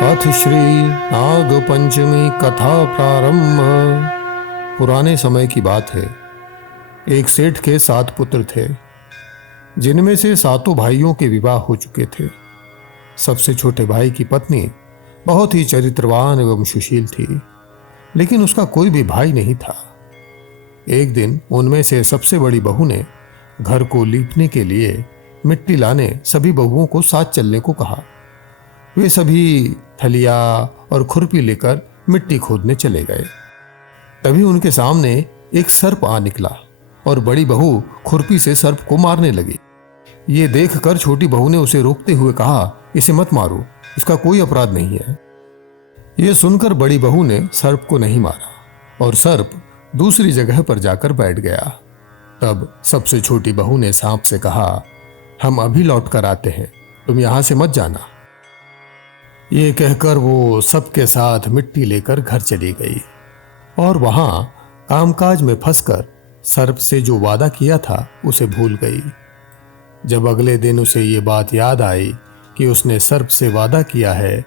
अथ श्री नाग पंचमी कथा प्रारंभ। पुराने समय की बात है। एक सेठ के 7 पुत्र थे, जिनमें से 7 भाइयों के विवाह हो चुके थे। सबसे छोटे भाई की पत्नी बहुत ही चरित्रवान एवं सुशील थी, लेकिन उसका कोई भी भाई नहीं था। एक दिन उनमें से सबसे बड़ी बहू ने घर को लीपने के लिए मिट्टी लाने सभी बहुओं को साथ चलने को कहा। वे सभी थलिया और खुरपी लेकर मिट्टी खोदने चले गए। तभी उनके सामने एक सर्प आ निकला और बड़ी बहू खुरपी से सर्प को मारने लगी। ये देखकर छोटी बहू ने उसे रोकते हुए कहा, इसे मत मारो, इसका कोई अपराध नहीं है। ये सुनकर बड़ी बहू ने सर्प को नहीं मारा और सर्प दूसरी जगह पर जाकर बैठ गया। तब सबसे छोटी बहू ने सांप से कहा, हम अभी लौट कर आते हैं, तुम यहां से मत जाना। ये कहकर वो सबके साथ मिट्टी लेकर घर चली गई और वहां कामकाज में फंसकर सर्प से जो वादा किया था उसे भूल गई। जब अगले दिन उसे ये बात याद आई कि उसने सर्प से वादा किया है,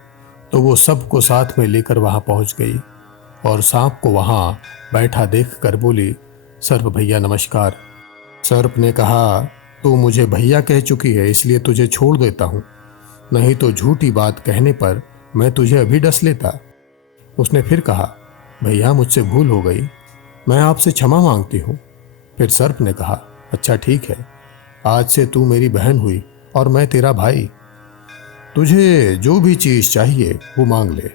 तो वो सबको साथ में लेकर वहां पहुंच गई और सांप को वहां बैठा देखकर बोली, सर्प भैया नमस्कार। सर्प ने कहा, तू मुझे भैया कह चुकी है, इसलिए तुझे छोड़ देता हूं, नहीं तो झूठी बात कहने पर मैं तुझे अभी डस लेता। उसने फिर कहा, भैया मुझसे भूल हो गई, मैं आपसे क्षमा मांगती हूं। फिर सर्प ने कहा, अच्छा ठीक है, आज से तू मेरी बहन हुई और मैं तेरा भाई, तुझे जो भी चीज चाहिए वो मांग ले।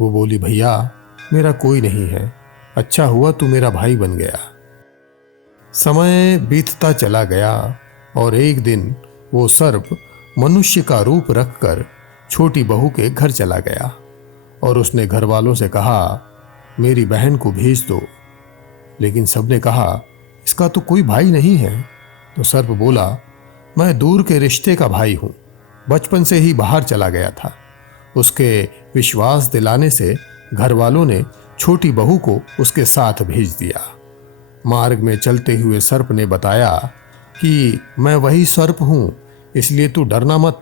वो बोली, भैया मेरा कोई नहीं है, अच्छा हुआ तू मेरा भाई बन गया। समय बीतता चला गया और एक दिन वो सर्प मनुष्य का रूप रखकर छोटी बहू के घर चला गया और उसने घर वालों से कहा, मेरी बहन को भेज दो। लेकिन सबने कहा, इसका तो कोई भाई नहीं है। तो सर्प बोला, मैं दूर के रिश्ते का भाई हूं, बचपन से ही बाहर चला गया था। उसके विश्वास दिलाने से घर वालों ने छोटी बहू को उसके साथ भेज दिया। मार्ग में चलते हुए सर्प ने बताया कि मैं वही सर्प हूं, इसलिए तू डरना मत,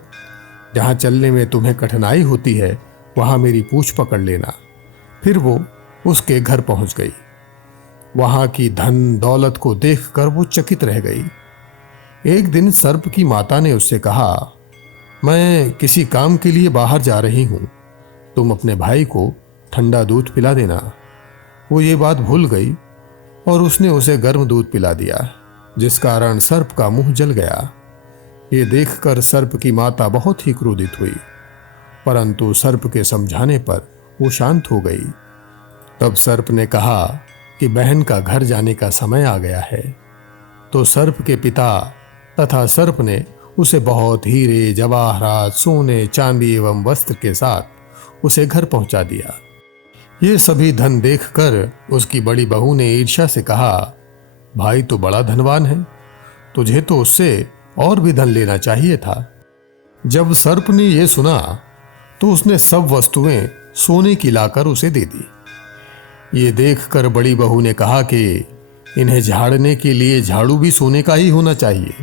जहां चलने में तुम्हें कठिनाई होती है वहां मेरी पूंछ पकड़ लेना। फिर वो उसके घर पहुंच गई। वहां की धन दौलत को देखकर वो चकित रह गई। एक दिन सर्प की माता ने उससे कहा, मैं किसी काम के लिए बाहर जा रही हूं, तुम अपने भाई को ठंडा दूध पिला देना। वो ये बात भूल गई और उसने उसे गर्म दूध पिला दिया, जिस कारण सर्प का मुंह जल गया। ये देखकर सर्प की माता बहुत ही क्रोधित हुई, परंतु सर्प के समझाने पर वो शांत हो गई। तब सर्प ने कहा कि बहन का घर जाने का समय आ गया है। तो सर्प के पिता तथा सर्प ने उसे बहुत हीरे जवाहरात सोने चांदी एवं वस्त्र के साथ उसे घर पहुंचा दिया। ये सभी धन देखकर उसकी बड़ी बहू ने ईर्ष्या से कहा, भाई तो बड़ा धनवान है, तुझे तो उससे और भी धन लेना चाहिए था। जब सर्प ने यह सुना तो उसने सब वस्तुएं सोने की लाकर उसे दे दी। ये देखकर बड़ी बहू ने कहा कि इन्हें झाड़ने के लिए झाड़ू भी सोने का ही होना चाहिए।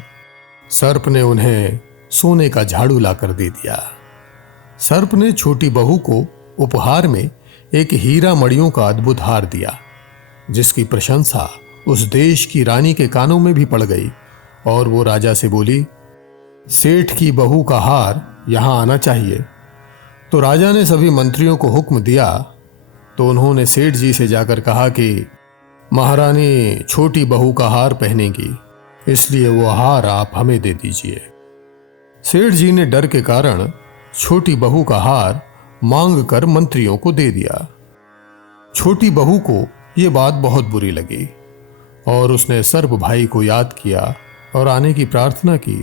सर्प ने उन्हें सोने का झाड़ू लाकर दे दिया। सर्प ने छोटी बहू को उपहार में एक हीरा मणियों का अद्भुत हार दिया, जिसकी प्रशंसा उस देश की रानी के कानों में भी पड़ गई और वो राजा से बोली, सेठ की बहू का हार यहां आना चाहिए। तो राजा ने सभी मंत्रियों को हुक्म दिया। तो उन्होंने सेठ जी से जाकर कहा कि महारानी छोटी बहू का हार पहनेगी, इसलिए वो हार आप हमें दे दीजिए। सेठ जी ने डर के कारण छोटी बहू का हार मांग कर मंत्रियों को दे दिया। छोटी बहू को ये बात बहुत बुरी लगी और उसने सर्प भाई को याद किया और आने की प्रार्थना की।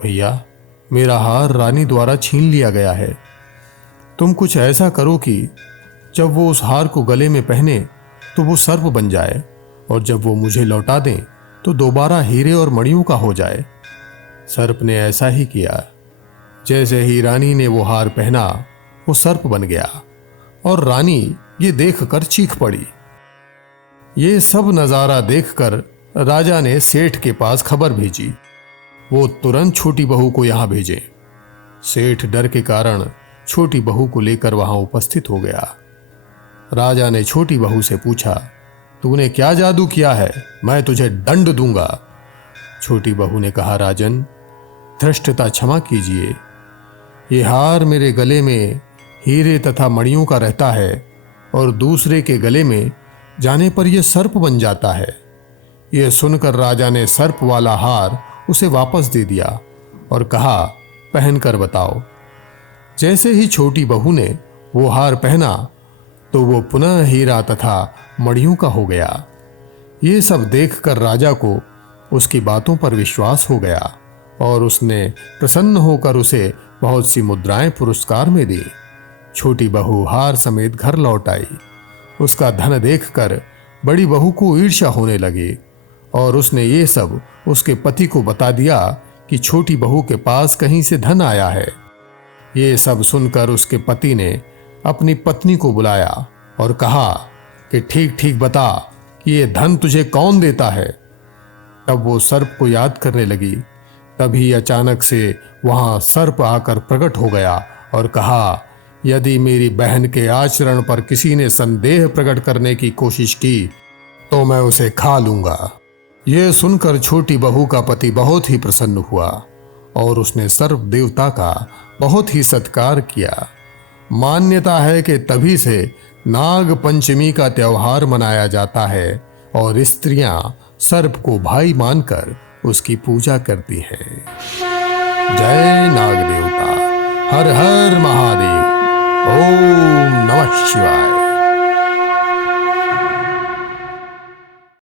भैया मेरा हार रानी द्वारा छीन लिया गया है, तुम कुछ ऐसा करो कि जब वो उस हार को गले में पहने तो वो सर्प बन जाए और जब वो मुझे लौटा दें तो दोबारा हीरे और मणियों का हो जाए। सर्प ने ऐसा ही किया। जैसे ही रानी ने वो हार पहना वो सर्प बन गया और रानी ये देखकर चीख पड़ी। ये सब नजारा देखकर राजा ने सेठ के पास खबर भेजी, वो तुरंत छोटी बहू को यहां भेजे। सेठ डर के कारण छोटी बहू को लेकर वहां उपस्थित हो गया। राजा ने छोटी बहू से पूछा, तूने क्या जादू किया है? मैं तुझे दंड दूंगा। छोटी बहू ने कहा, राजन, धृष्टता क्षमा कीजिए। ये हार मेरे गले में हीरे तथा मणियों का रहता है और दूसरे के गले में जाने पर यह सर्प बन जाता है। यह सुनकर राजा ने सर्प वाला हार उसे वापस दे दिया और कहा, पहनकर बताओ। जैसे ही छोटी बहू ने वो हार पहना तो वो पुनः हीरा तथा मणियों का हो गया। ये सब देखकर राजा को उसकी बातों पर विश्वास हो गया और उसने प्रसन्न होकर उसे बहुत सी मुद्राएं पुरस्कार में दी। छोटी बहू हार समेत घर लौट आई। उसका धन देखकर बड़ी बहू को ईर्ष्या होने लगी और उसने ये सब उसके पति को बता दिया कि छोटी बहू के पास कहीं से धन आया है। ये सब सुनकर उसके पति ने अपनी पत्नी को बुलाया और कहा कि ठीक ठीक बता कि ये धन तुझे कौन देता है। तब वो सर्प को याद करने लगी। तभी अचानक से वहां सर्प आकर प्रकट हो गया और कहा, यदि मेरी बहन के आचरण पर किसी ने संदेह प्रकट करने की कोशिश की तो मैं उसे खा लूंगा। यह सुनकर छोटी बहू का पति बहुत ही प्रसन्न हुआ और उसने सर्प देवता का बहुत ही सत्कार किया। मान्यता है कि तभी से नाग पंचमी का त्योहार मनाया जाता है और स्त्रियां सर्प को भाई मानकर उसकी पूजा करती हैं। जय नाग देवता। हर हर महादेव। ओम नमः शिवाय।